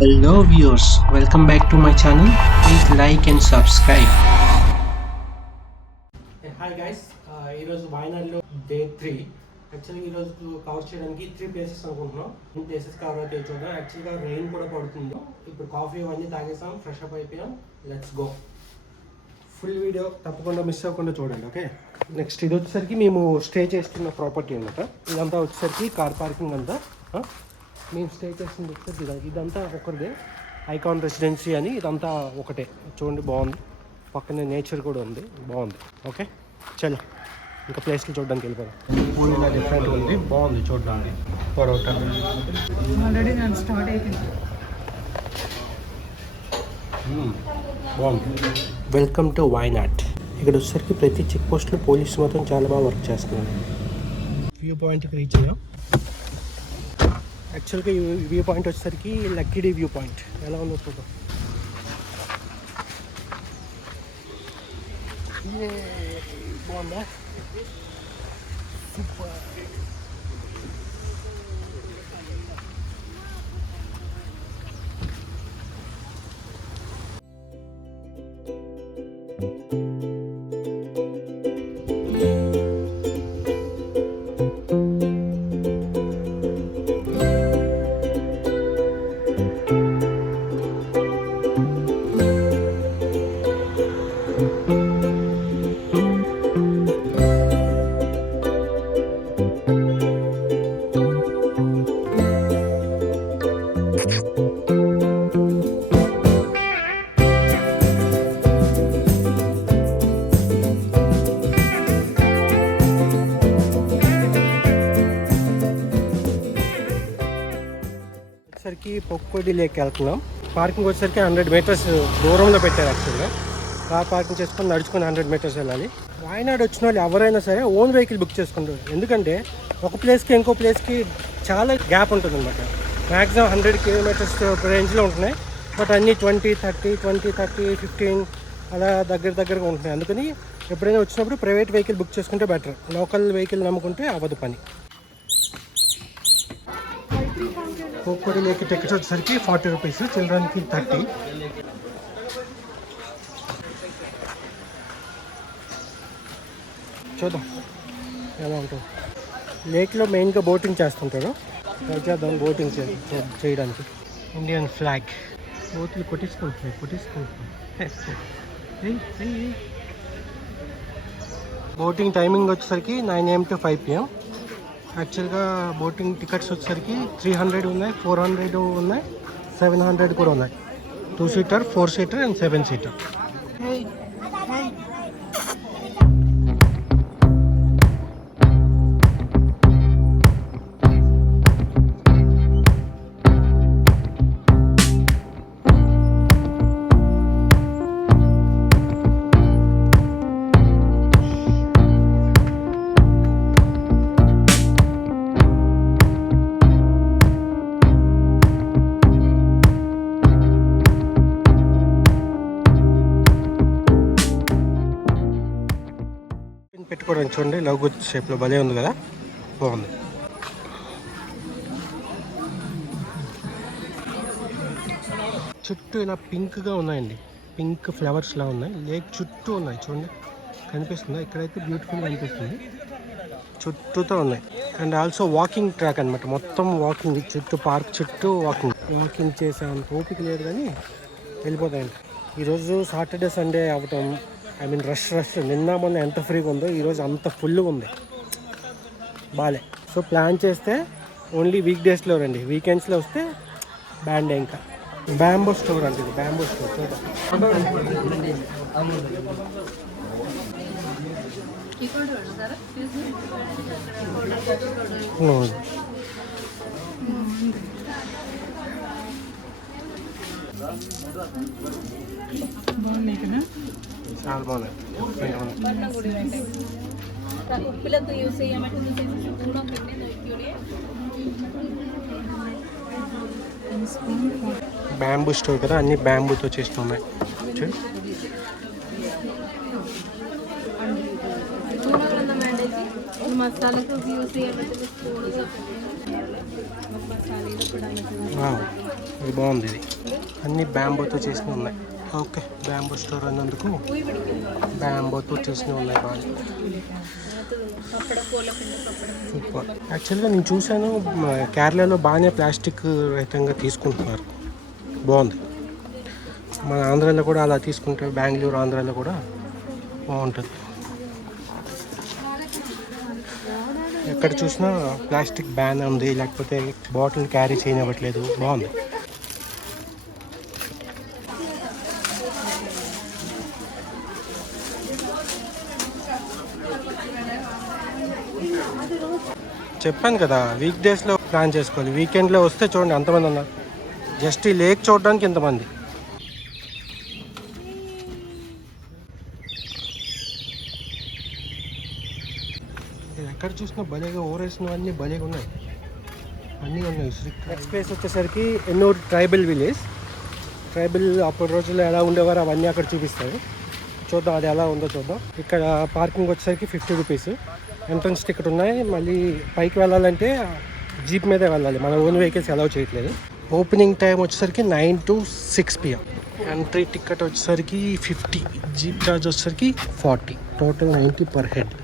Hello viewers, welcome back to my channel. Please like and subscribe. Hi guys, ఈరోజు వాయనాడ్లో day 3. యాక్చువల్గా ఈరోజు cover చేయడానికి 3 places అనుకుంటున్నాం. 3 places cover అయితే చూద్దాం. యాక్చువల్గా రెయిన్ కూడా పడుతుంది. ఇప్పుడు కాఫీ అవన్నీ తాగేసాం, ఫ్రెష్ అప్ అయిపోయాం. Let's go. ఫుల్ వీడియో తప్పకుండా మిస్ అవ్వకుండా చూడండి, ఓకే? నెక్స్ట్ ఇది వచ్చేసరికి మేము స్టే చేస్తున్న ప్రాపర్టీ అనమాట. ఇదంతా వచ్చేసరికి కార్ పార్కింగ్ అంతా. మేము స్టే చేస్తుంది వచ్చేసరికి ఇదంతా ఒకరిదే, ఐకాన్ రెసిడెన్సీ అని. ఇదంతా ఒకటే, చూడండి బాగుంది. పక్కనే నేచర్ కూడా ఉంది, బాగుంది. ఓకే చలో ఇంకా ప్లేస్కి చూడడానికి వెళ్ళిపోయాం. పూరిలా డిఫరెంట్ ఉంది, బాగుంది చూడడానికి. పరోటా ఆల్రెడీ నేను స్టార్ట్ అయిపోయింది. బాగుంది. Welcome to Wayanad. ఇక్కడ వచ్చేసరికి ప్రతి చెక్ పోస్ట్లో పోలీసు మాత్రం చాలా బాగా వర్క్ చేస్తున్నారు. వ్యూ పాయింట్కి రీచ్ అయ్యాం. యాక్చువల్గా ఈ వ్యూ పాయింట్ వచ్చేసరికి లక్కీడీ వ్యూ పాయింట్. ఎలా ఉందో చూద్దాం. బాగుందా? సూపర్. వచ్చేసరికి పొక్కోడి లేక్ వెళ్తున్నాం. పార్కింగ్ వచ్చేసరికి 100 మీటర్స్ దూరంలో పెట్టారు. యాక్చువల్గా కార్ పార్కింగ్ చేసుకొని నడుచుకొని 100 మీటర్స్ వెళ్ళాలి. వాయనాడ్ వచ్చిన వాళ్ళు ఎవరైనా సరే ఓన్ వెహికల్ బుక్ చేసుకుంటారు. ఎందుకంటే ఒక ప్లేస్కి ఇంకో ప్లేస్కి చాలా గ్యాప్ ఉంటుంది అనమాట. మ్యాక్సిమం 100 కిలోమీటర్స్ రేంజ్లో ఉంటున్నాయి. బట్ అన్నీ 20, 30, 15 అలా దగ్గరగా ఉంటున్నాయి. అందుకని ఎప్పుడైనా వచ్చినప్పుడు ప్రైవేట్ వెహికల్ బుక్ చేసుకుంటే బెటర్. లోకల్ వెహికల్ నమ్ముకుంటే అవ్వదు పని. పొక్కోడి లేక్ టికెట్ వచ్చేసరికి 40 రూపీస్, చిల్డ్రన్కి 30. చూద్దాం ఎలా ఉంటుంది. లేక్లో మెయిన్గా బోటింగ్ చేస్తుంటారు. ట్రై చేద్దాం బోటింగ్ చేయడానికి. ఇండియన్ ఫ్లాగ్ బోట్లు కొట్టించుకుంటున్నాయి. బోటింగ్ టైమింగ్ వచ్చేసరికి 9 AM to 5 PM. యాక్చువల్గా బోటింగ్ టికెట్స్ వచ్చేసరికి 300 ఉన్నాయి, 400 ఉన్నాయి, 700 కూడా ఉన్నాయి. 2 సీటర్, 4 సీటర్ అండ్ 7 సీటర్. పెట్టుకోవడానికి చూడండి, లవ్ గుర్తు షేప్లో భలే ఉంది కదా, బాగుంది. చుట్టూ ఇలా పింక్గా ఉన్నాయండి, పింక్ ఫ్లవర్స్లా ఉన్నాయి. లేక్ చుట్టూ ఉన్నాయి చూడండి, కనిపిస్తుందా? ఇక్కడైతే బ్యూటిఫుల్గా అనిపిస్తుంది. చుట్టూతో ఉన్నాయి. అండ్ ఆల్సో వాకింగ్ ట్రాక్ అనమాట. మొత్తం వాకింగ్ చుట్టూ, పార్క్ చుట్టూ వాకింగ్ చేసాం. ఓపిక లేదు కానీ వెళ్ళిపోతాయండి. ఈరోజు సాటర్డే సండే అవ్వటం, రష్. నిన్న మొన్న ఎంత ఫ్రీగా ఉందో ఈరోజు అంత ఫుల్గా ఉంది. బాలే. సో ప్లాన్ చేస్తే ఓన్లీ వీక్ డేస్లో రండి, వీకెండ్స్లో వస్తే బ్యాండ్. ఇంకా బ్యాంబో స్టోర్ అంటే ఇది, బ్యాంబో స్టోర్ చూద్దాం. బాగున్నాయి కదా, చాలా బాగున్నాయి. బ్యాంబూ స్టోర్ కదా, అన్ని బ్యాంబూతో చేస్తున్నాయి. వావ్, ఇది బాగుంది. ఇది అన్ని బ్యాంబోతో చేసినవి ఉన్నాయి. ఓకే, బ్యాంబో స్టోర్ అన్నందుకు బ్యాంబోతో చేసినవి ఉన్నాయి బాగా. సూపర్. యాక్చువల్గా నేను చూశాను కేరళలో బాగానే ప్లాస్టిక్ రహితంగా తీసుకుంటున్నారు. బాగుంది. మన ఆంధ్రాలో కూడా అలా తీసుకుంటే, బెంగళూరు ఆంధ్రాలో కూడా బాగుంటుంది. ఎక్కడ చూసినా ప్లాస్టిక్ బ్యాన్ ఉంది, లేకపోతే బాటిల్ క్యారీ చేయనివ్వట్లేదు. బాగుంది. చెప్పాను కదా, వీక్ డేస్లో ప్లాన్ చేసుకోవాలి. వీకెండ్లో వస్తే చూడండి ఎంతమంది ఉన్నారు. జస్ట్ ఈ లేక్ చూడడానికి ఇంతమంది. ఎక్కడ చూసినా భలేగా ఓరేసినవన్నీ భలేగా ఉన్నాయి. అన్నీ ఉన్నాయి. నెక్స్ట్ ప్లేస్ వచ్చేసరికి ఎన్నూరు ట్రైబల్ విలేజ్. ట్రైబల్ అప్పటి రోజుల్లో ఎలా ఉండేవారు అవన్నీ అక్కడ చూపిస్తారు. చూద్దాం అది ఎలా ఉందో చూద్దాం. ఇక్కడ పార్కింగ్ వచ్చేసరికి 50 రూపీస్. ఎంట్రన్స్ టికెట్ ఉన్నాయి. మళ్ళీ పైకి వెళ్ళాలంటే జీప్ మీదే వెళ్ళాలి, మన ఓన్ వెహికల్స్ అలౌ చేయట్లేదు. ఓపెనింగ్ టైం వచ్చేసరికి 9 to 6 PM. ఎంట్రీ టికెట్ వచ్చేసరికి 50, జీప్ ఛార్జ్ వచ్చేసరికి 40, టోటల్ 90 పర్ హెడ్.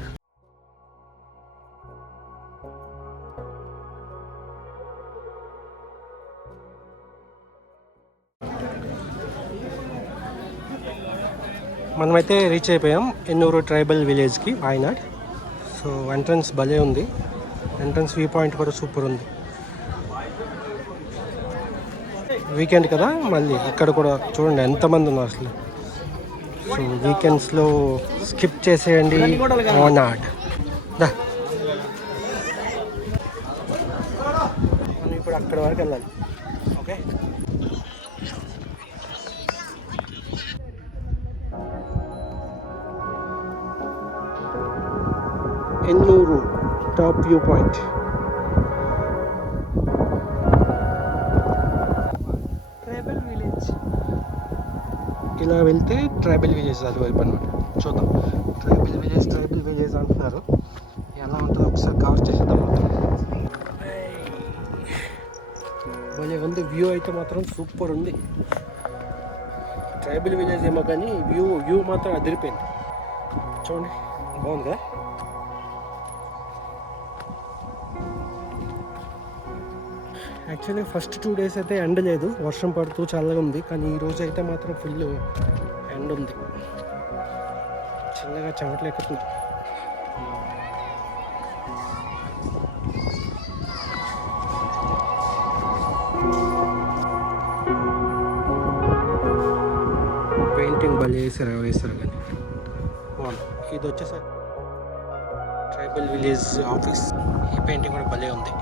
మనమైతే రీచ్ అయిపోయాం ఎన్నూరు ట్రైబల్ విలేజ్కి, వాయనాడ్. సో ఎంట్రన్స్ భలే ఉంది. ఎంట్రన్స్ వ్యూ పాయింట్ కూడా సూపర్ ఉంది. వీకెండ్ కదా, మళ్ళీ ఇక్కడ కూడా చూడండి ఎంతమంది ఉన్నారు అసలు. సో వీకెండ్స్లో స్కిప్ చేసేయండి వాయనాడ్. మనం ఇప్పుడు అక్కడ వరకు వెళ్ళాలి. Okay, Ennuru top view point. Tribal village ఇలా వెళ్తే ట్రైబల్ విలేజ్ అది వైపు అనమాట. చూద్దాం. ట్రైబల్ విలేజ్ అంటున్నారు. ఎలా ఉంటుందో ఒకసారి కవర్ చేసేద్దాం మొత్తం. భలే ఉంది. వ్యూ అయితే మాత్రం సూపర్ ఉంది. ట్రైబల్ విలేజ్ ఏమో కానీ వ్యూ మాత్రం అదిరిపోయింది. చూడండి, బాగుంది కదా. యాక్చువల్లీ ఫస్ట్ 2 days అయితే ఎండ లేదు, వర్షం పడుతూ చల్లగా ఉంది. కానీ ఈరోజు అయితే మాత్రం ఫుల్ ఎండ ఉంది. చిన్నగా చెమటలు ఎక్కుతుంది. పెయింటింగ్ భలే వేసారు కానీ బాగుంది. ఇది వచ్చేసరికి ట్రైబల్ విలేజ్ ఆఫీస్. ఈ పెయింటింగ్ కూడా భలే ఉంది.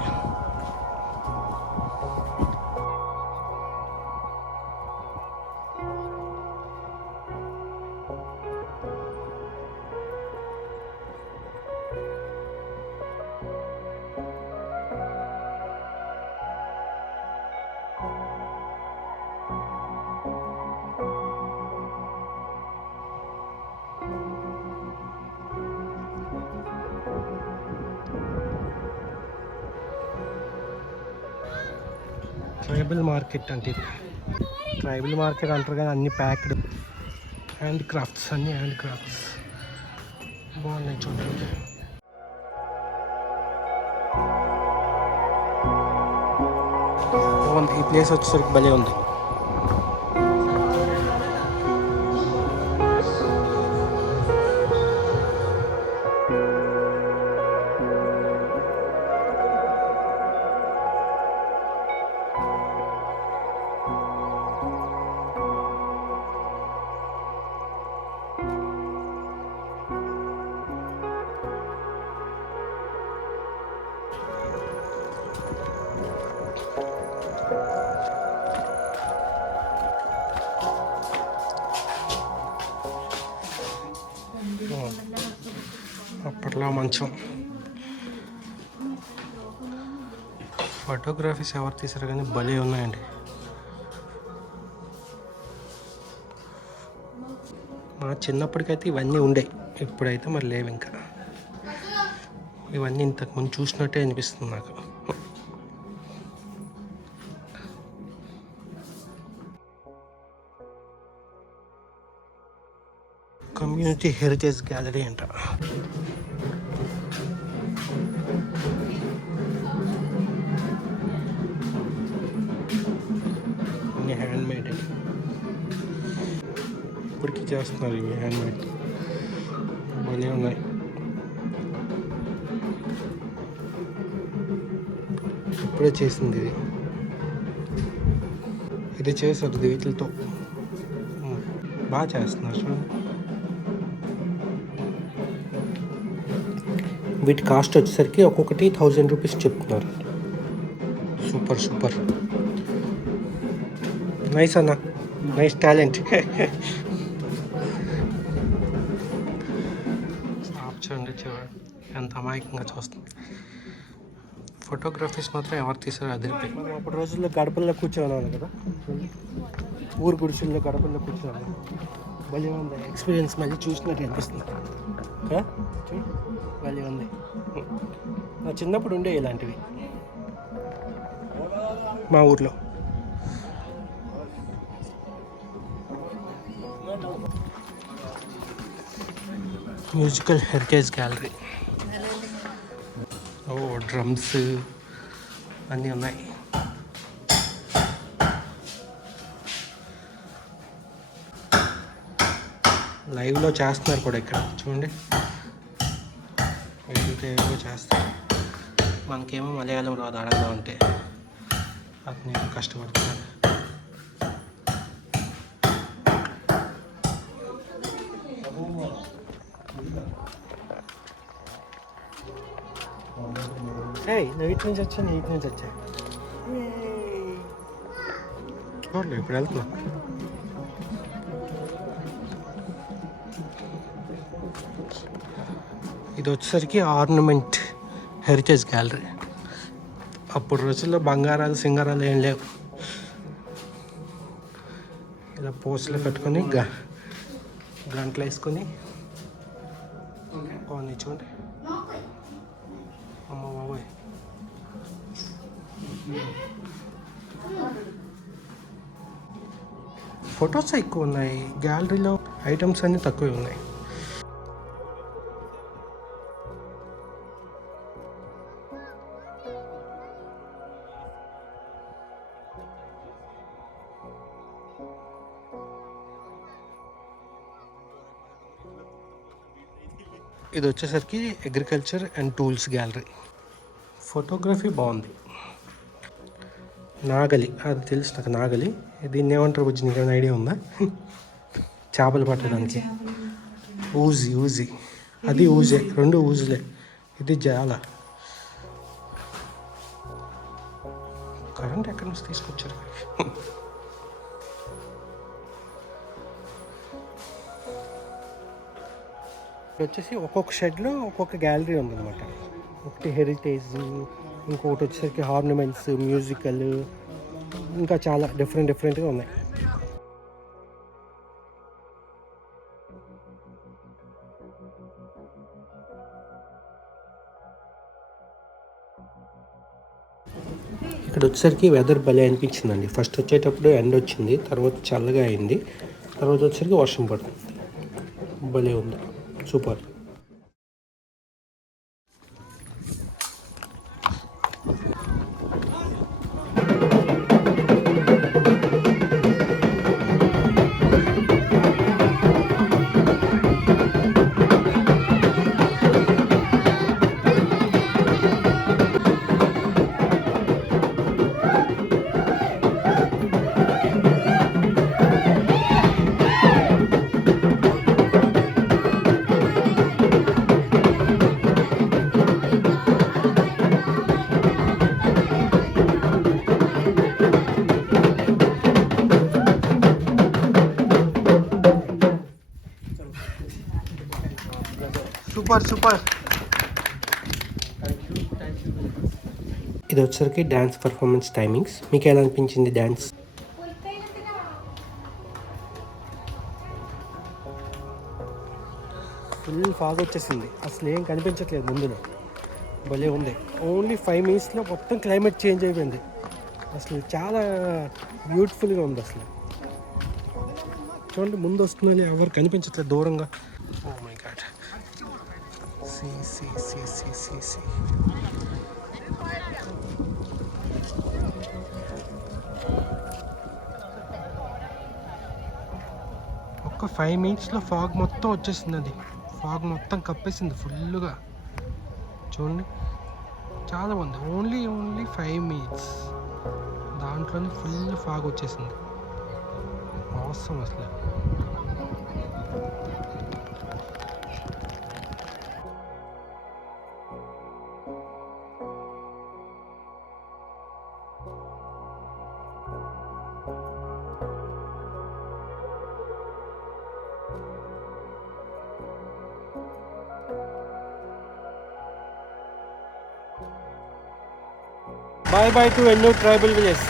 ట్రైబల్ మార్కెట్ అంటే ఇది. ట్రైబల్ మార్కెట్ అంటారు కానీ అన్ని ప్యాక్డ్ హ్యాండ్ క్రాఫ్ట్స్, అన్ని హ్యాండ్ క్రాఫ్ట్స్ బాగున్నాయి చూడండి. ఈ ప్లేస్ వచ్చేసరికి భలే ఉంది. అప్పట్లో మంచం. ఫోటోగ్రఫీస్ ఎవరు తీసారు కానీ భలే ఉన్నాయండి. మా చిన్నప్పటికైతే ఇవన్నీ ఉండే, ఇప్పుడైతే మరి లేవు. ఇంకా ఇవన్నీ ఇంతకుముందు చూసినట్టే అనిపిస్తుంది నాకు. కమ్యూనిటీ హెరిటేజ్ గ్యాలరీ అంట. అన్ని హ్యాండ్ మేడ్ ఇప్పటికీ చేస్తున్నారు ఇవి హ్యాండ్ మేడ్. భలే ఉన్నాయి. ఇప్పుడే చేసింది ఇది చేశారు వీటితో. బాగా చేస్తున్నారు చూడండి. వీటి కాస్ట్ వచ్చేసరికి ఒక్కొక్కటి 1000 రూపీస్ చెప్తున్నారు. సూపర్ సూపర్, నైస్ అన్న, నైస్ టాలెంట్. చూడండి చూడండి ఎంత అమాయకంగా చూస్తుంది. ఫోటోగ్రఫీస్ మాత్రం ఎవరు తీసారో అదిరిపోయి. మనం అప్పటి రోజుల్లో గడపల్లో కూర్చోవాలి కదా, ఊరు గుడిసెల్లో గడపల్లో కూర్చోవాలి. భలే ఉంది ఎక్స్పీరియన్స్, మళ్ళీ చూసినట్టు అనిపిస్తుంది. చూడు భలే ఉంది. నా చిన్నప్పుడు ఉండే ఇలాంటివి మా ఊర్లో. Musical heritage gallery. ఓ డ్రమ్స్ అన్నీ ఉన్నాయి. లైవ్లో చేస్తున్నారు కూడా ఇక్కడ చూడండి. లైవ్లో చేస్తారు. మనకేమో మలయాళం రాదు అడగదాం అంటే, అతను కష్టపడుతున్నాడు. నువ్వు ఇటు నుంచి వచ్చా, నీ ఇటు నుంచి వచ్చా. చూడలే ఇప్పుడు వెళ్తున్నా. ఇది వచ్చేసరికి ఆర్నమెంట్ హెరిటేజ్ గ్యాలరీ. అప్పుడు రోజుల్లో బంగారాలు సింగారాలు ఏం లేవు. ఇలా పోస్టులు కట్టుకొని గంటలు వేసుకొని బాగుంది చూడండి. అమ్మ బాబోయ్, ఫొటోస్ ఎక్కువ ఉన్నాయి గ్యాలరీలో, ఐటమ్స్ అన్నీ తక్కువే ఉన్నాయి. ఇది వచ్చేసరికి agriculture and tools gallery. Photography బాగుంది. నాగలి, అది తెలుసు నాకు నాగలి. దీన్ని ఏమంటారు బుజ్జి, నీకు ఏమైనా ఐడియా ఉందా? చేపలు పట్టడానికి ఊజీ. ఊజీ అది ఊజే, రెండు ఊజులే. ఇది జాల. కరెంట్ ఎక్కడి నుంచి తీసుకొచ్చారు? వచ్చేసి ఒక్కొక్క షెడ్లో ఒక్కొక్క గ్యాలరీ ఉందన్నమాట. ఒకటి హెరిటేజ్, ఇంకొకటి వచ్చేసరికి ఆర్నమెంట్స్, మ్యూజికల్, ఇంకా చాలా డిఫరెంట్గా ఉన్నాయి. ఇక్కడ వచ్చేసరికి వెదర్ భలే అనిపించిందండి. ఫస్ట్ వచ్చేటప్పుడు ఎండ వచ్చింది, తర్వాత చల్లగా అయింది, తర్వాత వచ్చేసరికి వర్షం పడుతుంది. భలే ఉంది, సూపర్. సూపర్. ఇది వచ్చేసరికి డ్యాన్స్ పర్ఫార్మెన్స్ టైమింగ్స్. మీకు ఎలా అనిపించింది డ్యాన్స్? ఫుల్ ఫాగ్ వచ్చేసింది, అసలు ఏం కనిపించట్లేదు ముందులో. భలే ఉంది. ఓన్లీ 5 minutesలో మొత్తం క్లైమేట్ చేంజ్ అయిపోయింది. అసలు చాలా బ్యూటిఫుల్గా ఉంది. అసలు చూడండి, ముందు వస్తుందని ఎవరు కనిపించట్లేదు దూరంగా. ఒక్క 5 minutesలో ఫాగ్ మొత్తం వచ్చేసింది. అది ఫాగ్ మొత్తం కప్పేసింది ఫుల్గా. చూడండి చాలా బాగుంది. ఓన్లీ 5 minutes దాంట్లోనే ఫుల్ ఫాగ్ వచ్చేసింది. అవసరం అసలు. Bye to Ennur tribal village.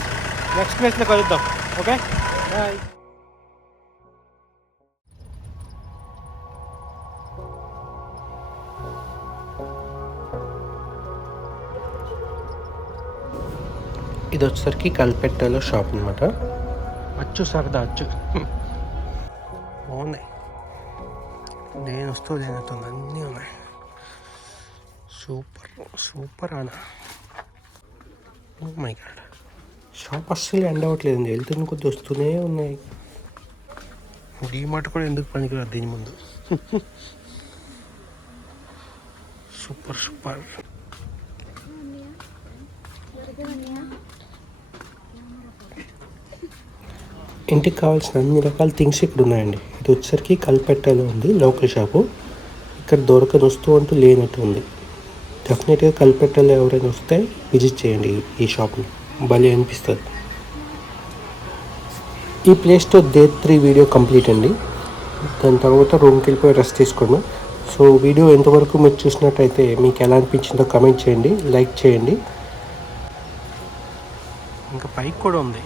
Next ప్లేస్లో కలుద్దాం. Okay bye. ఇది వచ్చేసరికి కల్పెట్టలో షాప్ అనమాట. అచ్చు సరదా అచ్చు బాగున్నాయి. నేను వస్తూ లేనట్టుంది, అన్నీ ఉన్నాయి. సూపర్ అన్న. ఓ మై గాడ్, షాప్ అస్సలు ఎండ్ అవ్వట్లేదండి. వెళ్తున్న కొద్ది వస్తూనే ఉన్నాయి. డీమార్ట్ కూడా ఎందుకు పనికిరాదు దీని ముందు. సూపర్. ఇంటికి కావాల్సిన అన్ని రకాల థింగ్స్ ఇక్కడ ఉన్నాయండి. ఇది వచ్చేసరికి కల్పెట్టలో ఉంది లోకల్ షాపు. ఇక్కడ దొరకని వస్తువు అంటూ లేనట్టు ఉంది. డెఫినెట్గా కల్పెట్టలో ఎవరైనా వస్తే విజిట్ చేయండి ఈ షాప్ని, భలే అనిపిస్తుంది. ఈ ప్లేస్తో డే 3 వీడియో కంప్లీట్ అండి. దాని తర్వాత రూమ్కి వెళ్ళిపోయి రెస్ట్ తీసుకోండి. సో వీడియో ఎంతవరకు మీరు చూసినట్టయితే మీకు ఎలా అనిపించిందో కమెంట్ చేయండి, లైక్ చేయండి. ఇంకా పైకి కూడా ఉంది.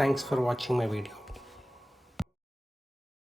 Thanks for watching my video.